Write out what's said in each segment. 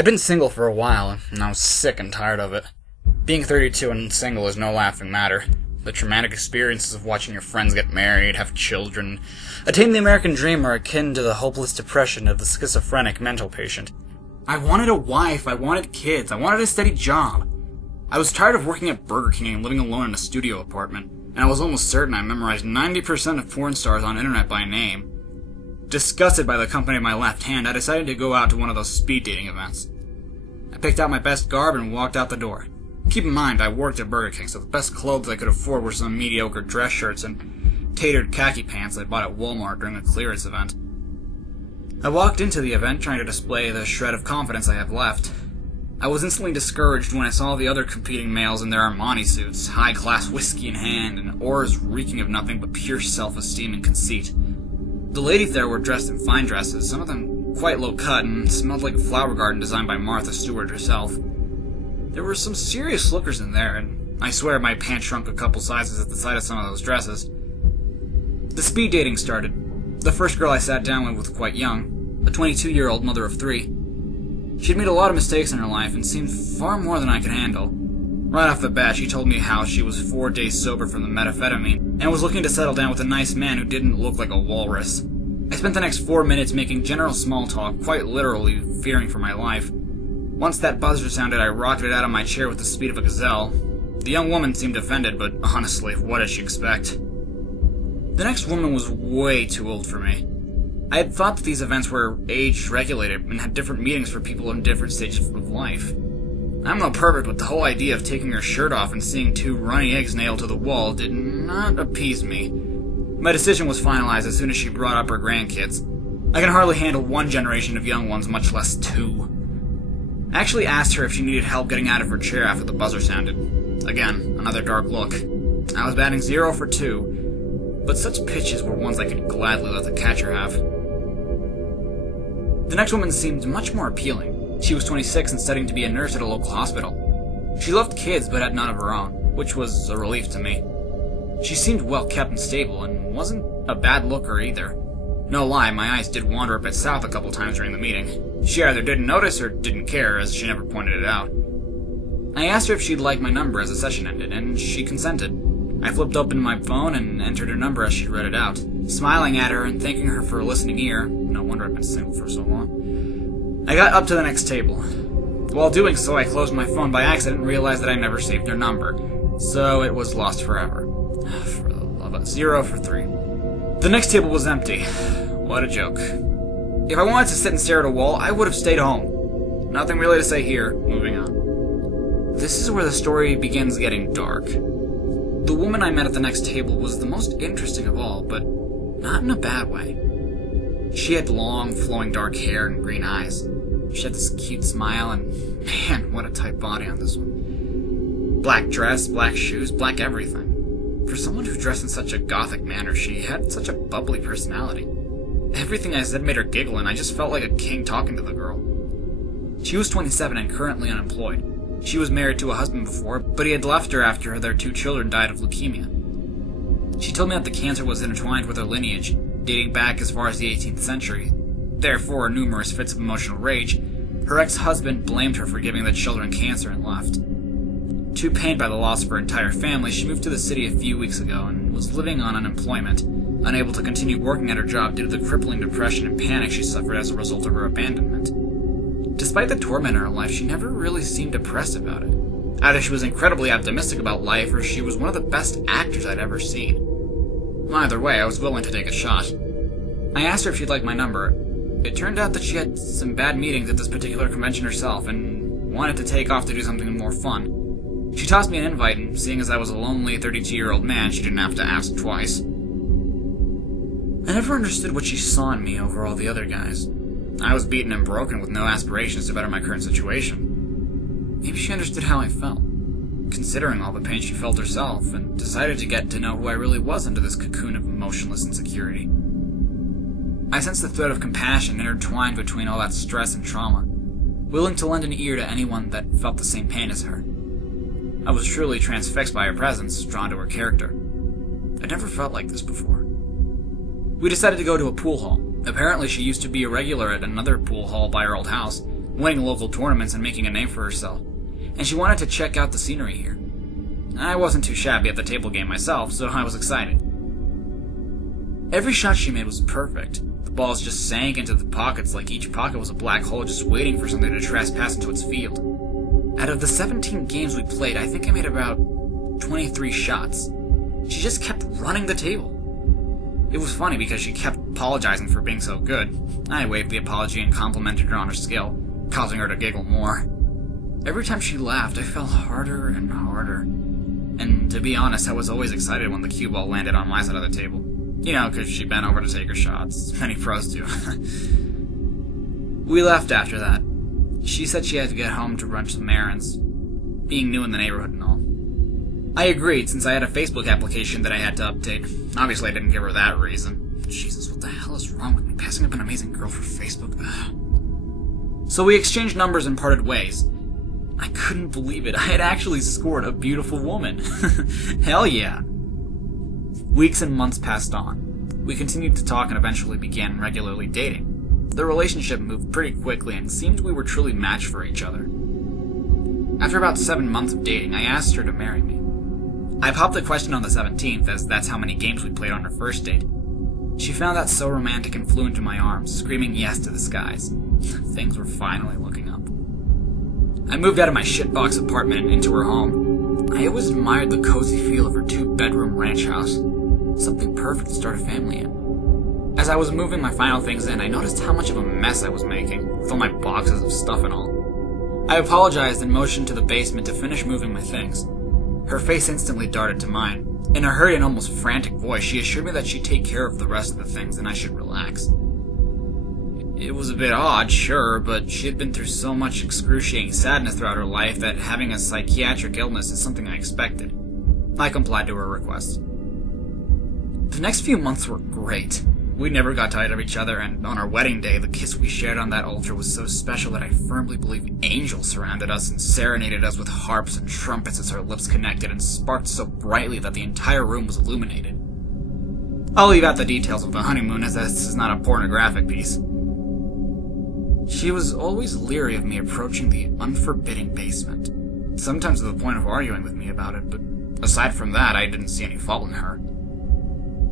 I'd been single for a while, and I was sick and tired of it. Being 32 and single is no laughing matter. The traumatic experiences of watching your friends get married, have children, attain the American dream are akin to the hopeless depression of the schizophrenic mental patient. I wanted a wife, I wanted kids, I wanted a steady job. I was tired of working at Burger King and living alone in a studio apartment, and I was almost certain I memorized 90% of porn stars on internet by name. Disgusted by the company of my left hand, I decided to go out to one of those speed dating events. I picked out my best garb and walked out the door. Keep in mind, I worked at Burger King, so the best clothes I could afford were some mediocre dress shirts and tatered khaki pants I bought at Walmart during a clearance event. I walked into the event trying to display the shred of confidence I have left. I was instantly discouraged when I saw the other competing males in their Armani suits, high-class whiskey in hand, and auras reeking of nothing but pure self-esteem and conceit. The ladies there were dressed in fine dresses, some of them quite low-cut, and smelled like a flower garden designed by Martha Stewart herself. There were some serious lookers in there, and I swear my pants shrunk a couple sizes at the sight of some of those dresses. The speed dating started. The first girl I sat down with was quite young, a 22-year-old mother of 3. She'd made a lot of mistakes in her life and seemed far more than I could handle. Right off the bat, she told me how she was 4 days sober from the methamphetamine and was looking to settle down with a nice man who didn't look like a walrus. I spent the next 4 minutes making general small talk, quite literally fearing for my life. Once that buzzer sounded, I rocketed out of my chair with the speed of a gazelle. The young woman seemed offended, but honestly, what did she expect? The next woman was way too old for me. I had thought that these events were age-regulated and had different meetings for people in different stages of life. I'm no pervert, but the whole idea of taking her shirt off and seeing 2 runny eggs nailed to the wall did not appease me. My decision was finalized as soon as she brought up her grandkids. I can hardly handle 1 generation of young ones, much less 2. I actually asked her if she needed help getting out of her chair after the buzzer sounded. Again, another dark look. I was batting 0 for 2, but such pitches were ones I could gladly let the catcher have. The next woman seemed much more appealing. She was 26 and studying to be a nurse at a local hospital. She loved kids but had none of her own, which was a relief to me. She seemed well kept and stable, and wasn't a bad looker either. No lie, my eyes did wander a bit south a couple times during the meeting. She either didn't notice or didn't care, as she never pointed it out. I asked her if she'd like my number as the session ended, and she consented. I flipped open my phone and entered her number as she read it out, smiling at her and thanking her for a listening ear. No wonder I've been single for so long. I got up to the next table. While doing so, I closed my phone by accident and realized that I never saved her number, so it was lost forever. For the love of 0 for 3. The next table was empty. What a joke. If I wanted to sit and stare at a wall, I would have stayed home. Nothing really to say here. Moving on. This is where the story begins getting dark. The woman I met at the next table was the most interesting of all, but not in a bad way. She had long, flowing dark hair and green eyes. She had this cute smile, and man, what a tight body on this one. Black dress, black shoes, black everything. For someone who dressed in such a gothic manner, she had such a bubbly personality. Everything I said made her giggle, and I just felt like a king talking to the girl. She was 27 and currently unemployed. She was married to a husband before, but he had left her after their 2 children died of leukemia. She told me that the cancer was intertwined with her lineage, dating back as far as the 18th century. Therefore, numerous fits of emotional rage, her ex-husband blamed her for giving the children cancer and left. Too pained by the loss of her entire family, she moved to the city a few weeks ago and was living on unemployment, unable to continue working at her job due to the crippling depression and panic she suffered as a result of her abandonment. Despite the torment in her life, she never really seemed depressed about it. Either she was incredibly optimistic about life, or she was one of the best actors I'd ever seen. Either way, I was willing to take a shot. I asked her if she'd like my number. It turned out that she had some bad meetings at this particular convention herself, and wanted to take off to do something more fun. She tossed me an invite, and seeing as I was a lonely 32-year-old man, she didn't have to ask twice. I never understood what she saw in me over all the other guys. I was beaten and broken with no aspirations to better my current situation. Maybe she understood how I felt, considering all the pain she felt herself, and decided to get to know who I really was under this cocoon of emotionless insecurity. I sensed the thread of compassion intertwined between all that stress and trauma, willing to lend an ear to anyone that felt the same pain as her. I was truly transfixed by her presence, drawn to her character. I'd never felt like this before. We decided to go to a pool hall. Apparently she used to be a regular at another pool hall by her old house, winning local tournaments and making a name for herself, and she wanted to check out the scenery here. I wasn't too shabby at the table game myself, so I was excited. Every shot she made was perfect. The balls just sank into the pockets like each pocket was a black hole just waiting for something to trespass into its field. Out of the 17 games we played, I think I made about 23 shots. She just kept running the table. It was funny because she kept apologizing for being so good. I waved the apology and complimented her on her skill, causing her to giggle more. Every time she laughed, I fell harder and harder. And to be honest, I was always excited when the cue ball landed on my side of the table. You know, because she bent over to take her shots. Many pros do. We left after that. She said she had to get home to run some errands, being new in the neighborhood and all. I agreed, since I had a Facebook application that I had to update. Obviously, I didn't give her that reason. Jesus, what the hell is wrong with me? Passing up an amazing girl for Facebook? Ugh. So we exchanged numbers and parted ways. I couldn't believe it. I had actually scored a beautiful woman. Hell yeah. Weeks and months passed on. We continued to talk and eventually began regularly dating. The relationship moved pretty quickly and seemed we were truly matched for each other. After about 7 months of dating, I asked her to marry me. I popped the question on the 17th, as that's how many games we played on our first date. She found that so romantic and flew into my arms, screaming yes to the skies. Things were finally looking up. I moved out of my shitbox apartment and into her home. I always admired the cozy feel of her 2-bedroom ranch house. Something perfect to start a family in. As I was moving my final things in, I noticed how much of a mess I was making, with all my boxes of stuff and all. I apologized and motioned to the basement to finish moving my things. Her face instantly darted to mine. In a hurried and almost frantic voice, she assured me that she'd take care of the rest of the things and I should relax. It was a bit odd, sure, but she had been through so much excruciating sadness throughout her life that having a psychiatric illness is something I expected. I complied to her request. The next few months were great. We never got tired of each other, and on our wedding day, the kiss we shared on that altar was so special that I firmly believe angels surrounded us and serenaded us with harps and trumpets as our lips connected and sparked so brightly that the entire room was illuminated. I'll leave out the details of the honeymoon, as this is not a pornographic piece. She was always leery of me approaching the unforbidding basement, sometimes to the point of arguing with me about it, but aside from that, I didn't see any fault in her.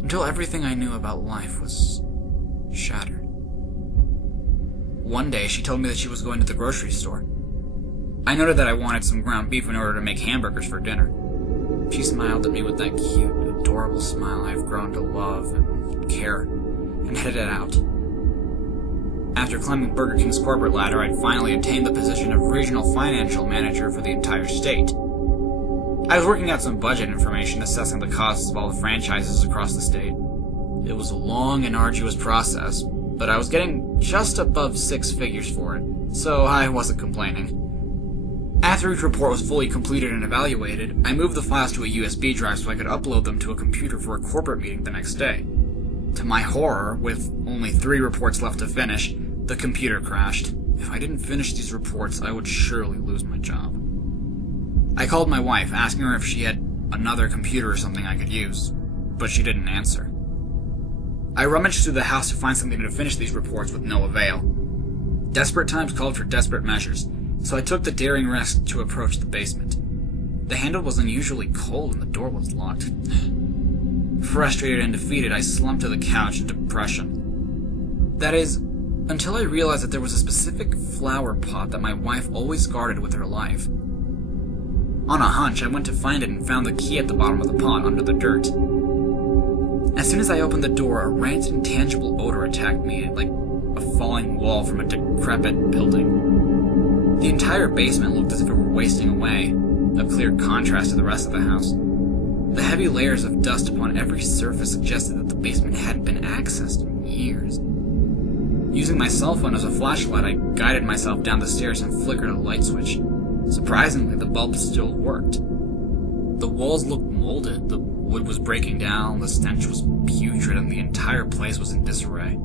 Until everything I knew about life was shattered. One day, she told me that she was going to the grocery store. I noted that I wanted some ground beef in order to make hamburgers for dinner. She smiled at me with that cute, adorable smile I've grown to love and care, and headed out. After climbing Burger King's corporate ladder, I'd finally attained the position of regional financial manager for the entire state. I was working out some budget information assessing the costs of all the franchises across the state. It was a long and arduous process, but I was getting just above 6 figures for it, so I wasn't complaining. After each report was fully completed and evaluated, I moved the files to a USB drive so I could upload them to a computer for a corporate meeting the next day. To my horror, with only 3 reports left to finish, the computer crashed. If I didn't finish these reports, I would surely lose my job. I called my wife, asking her if she had another computer or something I could use, but she didn't answer. I rummaged through the house to find something to finish these reports with no avail. Desperate times called for desperate measures, so I took the daring risk to approach the basement. The handle was unusually cold and the door was locked. Frustrated and defeated, I slumped to the couch in depression. That is, until I realized that there was a specific flower pot that my wife always guarded with her life. On a hunch, I went to find it and found the key at the bottom of the pot under the dirt. As soon as I opened the door, a rancid, intangible odor attacked me like a falling wall from a decrepit building. The entire basement looked as if it were wasting away, a clear contrast to the rest of the house. The heavy layers of dust upon every surface suggested that the basement hadn't been accessed in years. Using my cell phone as a flashlight, I guided myself down the stairs and flickered a light switch. Surprisingly, the bulb still worked. The walls looked molded, the wood was breaking down, the stench was putrid, and the entire place was in disarray.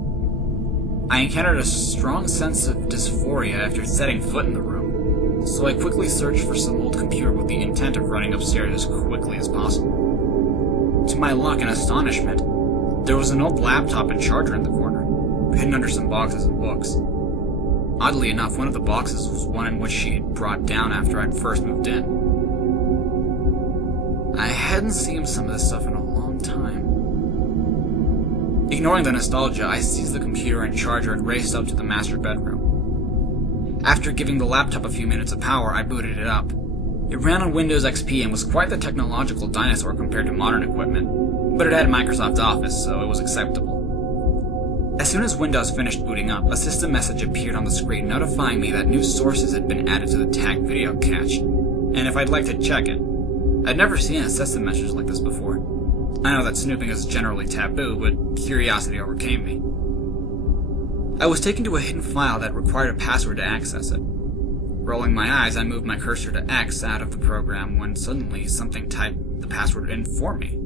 I encountered a strong sense of dysphoria after setting foot in the room, so I quickly searched for some old computer with the intent of running upstairs as quickly as possible. To my luck and astonishment, there was an old laptop and charger in the corner, hidden under some boxes and books. Oddly enough, one of the boxes was one in which she had brought down after I'd first moved in. I hadn't seen some of this stuff in a long time. Ignoring the nostalgia, I seized the computer and charger and raced up to the master bedroom. After giving the laptop a few minutes of power, I booted it up. It ran on Windows XP and was quite the technological dinosaur compared to modern equipment, but it had Microsoft Office, so it was acceptable. As soon as Windows finished booting up, a system message appeared on the screen notifying me that new sources had been added to the tagged video cache, and if I'd like to check it. I'd never seen a system message like this before. I know that snooping is generally taboo, but curiosity overcame me. I was taken to a hidden file that required a password to access it. Rolling my eyes, I moved my cursor to X out of the program when suddenly something typed the password in for me.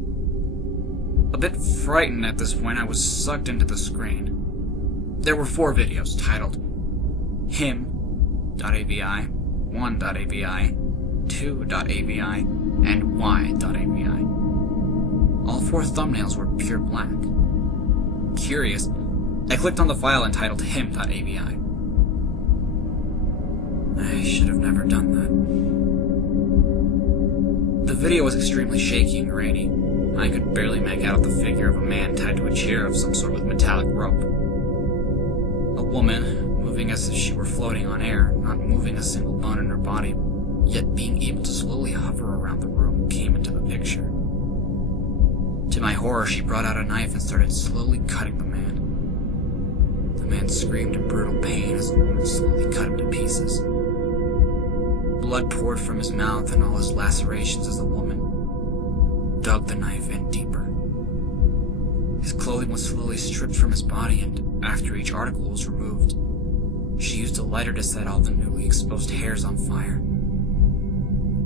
A bit frightened at this point, I was sucked into the screen. There were 4 videos titled him.avi, 1.avi, 2.avi, and y.avi. All 4 thumbnails were pure black. Curious, I clicked on the file entitled him.avi. I should have never done that. The video was extremely shaky and grainy. I could barely make out the figure of a man tied to a chair of some sort with metallic rope. A woman, moving as if she were floating on air, not moving a single bone in her body, yet being able to slowly hover around the room, came into the picture. To my horror, she brought out a knife and started slowly cutting the man. The man screamed in brutal pain as the woman slowly cut him to pieces. Blood poured from his mouth and all his lacerations as the woman dug the knife in deeper. His clothing was slowly stripped from his body, and after each article was removed, she used a lighter to set all the newly exposed hairs on fire.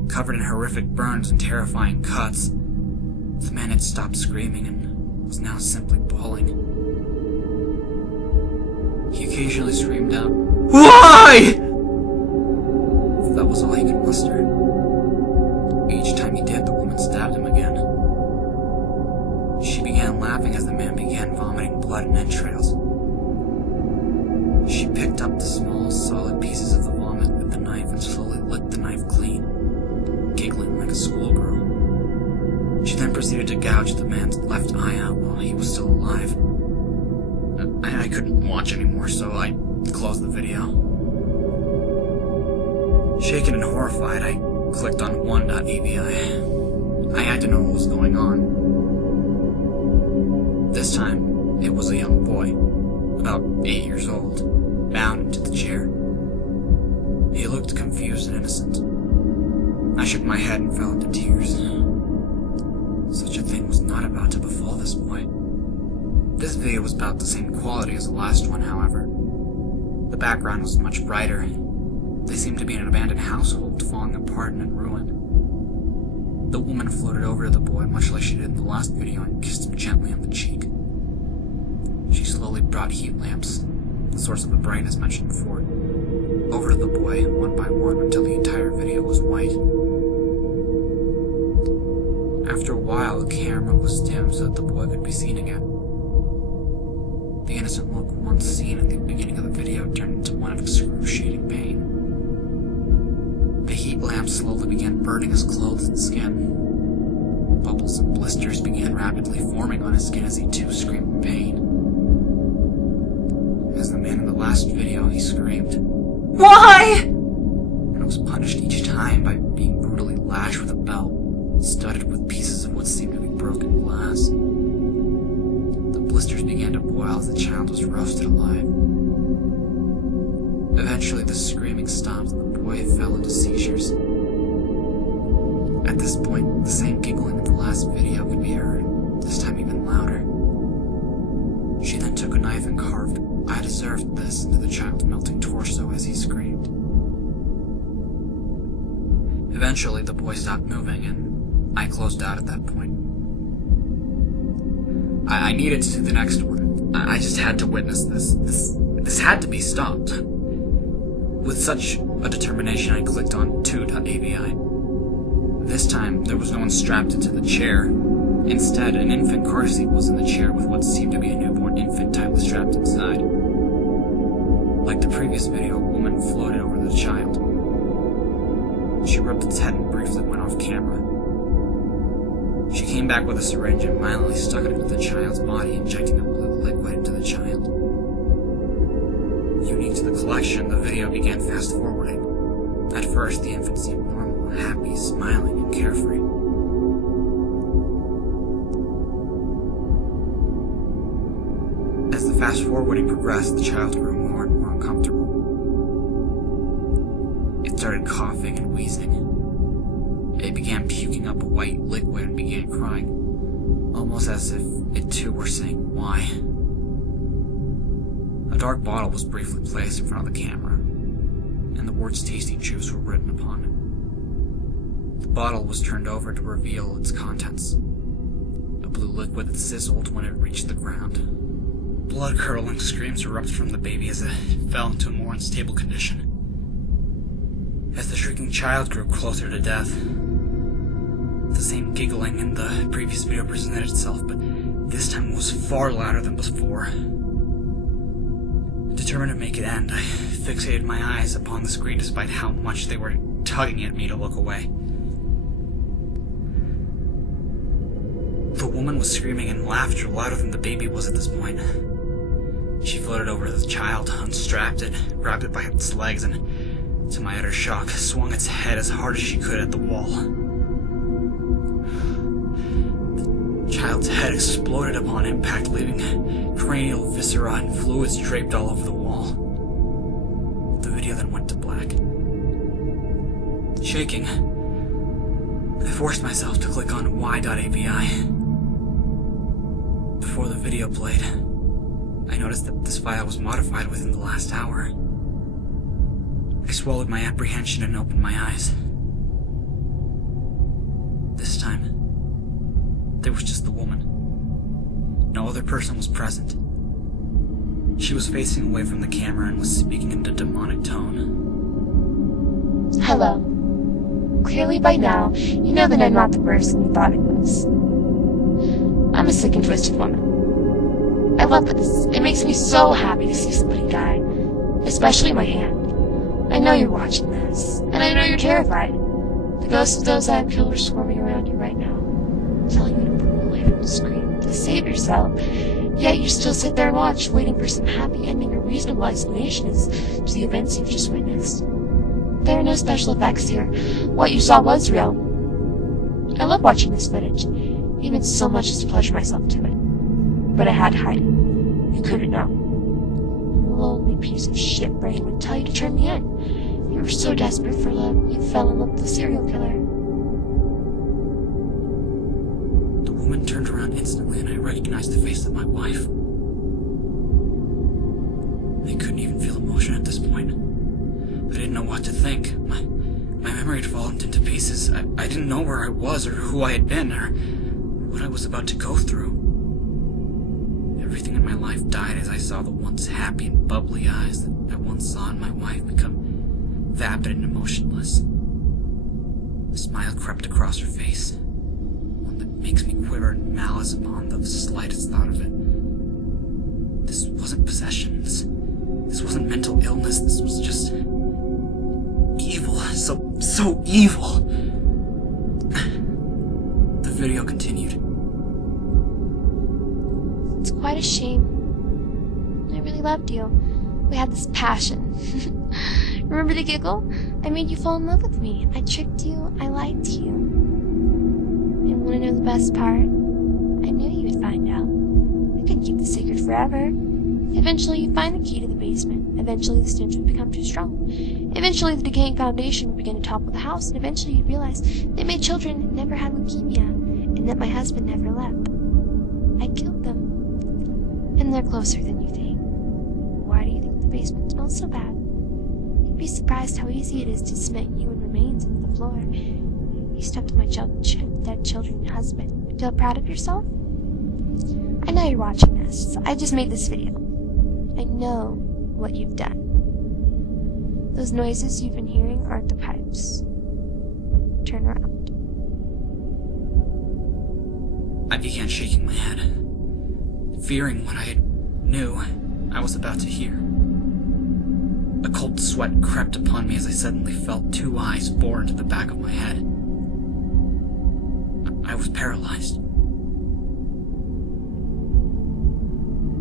Covered in horrific burns and terrifying cuts, the man had stopped screaming and was now simply bawling. He occasionally screamed out, "Why?" That was all he could muster. Each time he did, the woman stabbed him again. She began laughing as the man began vomiting blood and entrails. She picked up the small, solid pieces of the vomit with the knife and slowly licked the knife clean, giggling like a schoolgirl. She then proceeded to gouge the man's left eye out while he was still alive. I couldn't watch anymore, so I closed the video. Shaken and horrified, I clicked on 1.avi. I had to know what was going on. This time, it was a young boy, about 8 years old, bound into the chair. He looked confused and innocent. I shook my head and fell into tears. Such a thing was not about to befall this boy. This video was about the same quality as the last one, however. The background was much brighter. They seemed to be in an abandoned household, falling apart and in ruin. The woman floated over to the boy, much like she did in the last video, and kissed him gently on the cheek. She slowly brought heat lamps, the source of the brightness mentioned before, over to the boy, one by one, until the entire video was white. After a while, the camera was dimmed so that the boy could be seen again. The innocent look once seen at the beginning of the video turned into one of excruciating pain. The heat lamp slowly began burning his clothes and skin. Bubbles and blisters began rapidly forming on his skin as he too screamed in pain. As the man in the last video, he screamed, "Why?" and was punished each time by being brutally lashed with a belt, studded with pieces of what seemed to be broken glass. The blisters began to boil as the child was roasted alive. Eventually, the screaming stopped and the boy fell into seizures. At this point, the same giggling in the last video could be heard, this time even louder. She then took a knife and carved, "I deserved this," into the child's melting torso as he screamed. Eventually, the boy stopped moving, and I closed out at that point. I needed to see the next one. I just had to witness this. This had to be stopped. With such a determination, I clicked on 2.avi. This time, there was no one strapped into the chair. Instead, an infant car seat was in the chair with what seemed to be a newborn infant tightly strapped inside. Like the previous video, a woman floated over the child. She rubbed its head and briefly went off camera. She came back with a syringe and violently stuck it into the child's body, injecting a blue liquid into the child. Unique to the collection, the video began fast-forwarding. At first, the infant seemed normal, happy, smiling, and carefree. As the fast-forwarding progressed, the child grew more and more uncomfortable. It started coughing and wheezing. It began puking up a white liquid and began crying, almost as if it too were saying, "Why?" A dark bottle was briefly placed in front of the camera, and the words "tasty juice" were written upon it. The bottle was turned over to reveal its contents. A blue liquid that sizzled when it reached the ground. Blood-curdling screams erupted from the baby as it fell into a more unstable condition. As the shrieking child grew closer to death, the same giggling in the previous video presented itself, but this time it was far louder than before. Determined to make it end, I fixated my eyes upon the screen despite how much they were tugging at me to look away. The woman was screaming in laughter louder than the baby was at this point. She floated over to the child, unstrapped it, grabbed it by its legs, and, to my utter shock, swung its head as hard as she could at the wall. The child's head exploded upon impact, leaving cranial viscera and fluids draped all over the wall. The video then went to black. Shaking, I forced myself to click on y.api. Before the video played, I noticed that this file was modified within the last hour. I swallowed my apprehension and opened my eyes. This time, there was just the woman. No other person was present. She was facing away from the camera and was speaking in a demonic tone. Hello. Clearly by now, you know that I'm not the person you thought I was. I'm a sick and twisted woman. I love this. It makes me so happy to see somebody die. Especially my hand. I know you're watching this, and I know you're terrified. The ghosts of those I have killed are swarming around you right now, telling you to pull away from the screen, to save yourself. Yet you still sit there and watch, waiting for some happy ending or reasonable explanation as to the events you've just witnessed. There are no special effects here. What you saw was real. I love watching this footage, even so much as to pleasure myself to it. But I had to hide it. You couldn't know. A lonely piece of shit brain would tell you to turn me in. You were so desperate for love, you fell in love with the serial killer. The woman turned around instantly, and I recognized the face of my wife. I couldn't even feel emotion at this point. I didn't know what to think. My memory had fallen into pieces. I didn't know where I was, or who I had been, or what I was about to go through. Everything in my life died as I saw the once happy and bubbly eyes that I once saw in my wife become vapid and emotionless. A smile crept across her face, one that makes me quiver in malice upon the slightest thought of it. This wasn't possession. This wasn't mental illness. This was just evil. So evil. The video continued. It's quite a shame. I really loved you. We had this passion. Remember the giggle? I made you fall in love with me. I tricked you. I lied to you. And want to know the best part? I knew you would find out. We couldn't keep the secret forever. Eventually you'd find the key to the basement. Eventually the stench would become too strong. Eventually the decaying foundation would begin to topple the house. And eventually you'd realize that my children never had leukemia. And that my husband never left. I killed them. And they're closer than you think. Why do you think the basement smells so bad? You'd be surprised how easy it is to cement human remains into the floor. You stuffed my dead children and husband. Feel proud of yourself? I know you're watching this. I just made this video. I know what you've done. Those noises you've been hearing aren't the pipes. Turn around. I began shaking my head, fearing what I knew I was about to hear. A cold sweat crept upon me as I suddenly felt two eyes bore into the back of my head. I was paralyzed.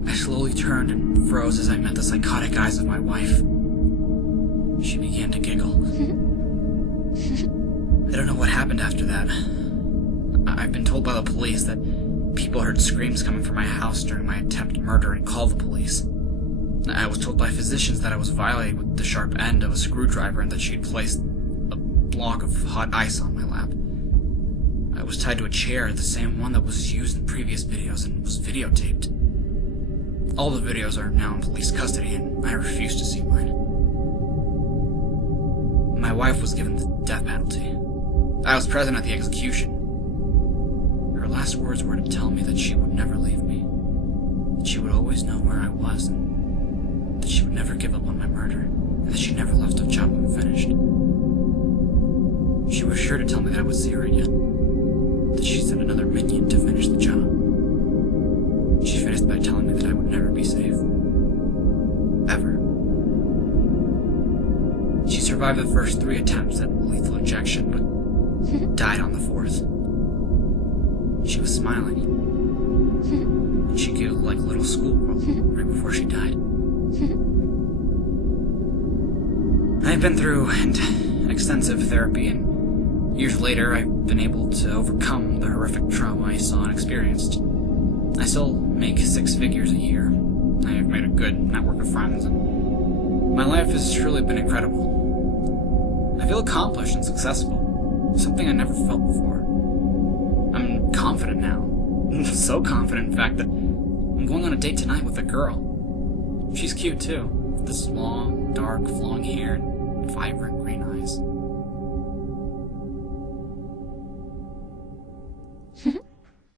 I slowly turned and froze as I met the psychotic eyes of my wife. She began to giggle. I don't know what happened after that. I've been told by the police that people heard screams coming from my house during my attempted murder and called the police. I was told by physicians that I was violated with the sharp end of a screwdriver and that she had placed a block of hot ice on my lap. I was tied to a chair, the same one that was used in previous videos and was videotaped. All the videos are now in police custody, and I refuse to see mine. My wife was given the death penalty. I was present at the execution. Her last words were to tell me that she would never leave me, that she would always know where I was, and that she would never give up on my murder, and that she never left a job unfinished. She was sure to tell me that I would see her again, that she'd send another minion to finish the job. She finished by telling me that I would never be safe. Ever. She survived the first 3 attempts at lethal injection, but died on the 4th. She was smiling, and she giggled like a little schoolgirl right before she died. I've been through extensive therapy, and years later I've been able to overcome the horrific trauma I saw and experienced. I still make 6 figures a year. I have made a good network of friends, and my life has truly been incredible. I feel accomplished and successful, something I never felt before. I'm confident now. So confident, in fact, that I'm going on a date tonight with a girl. She's cute, too, with this long, dark, flowing hair and vibrant green eyes.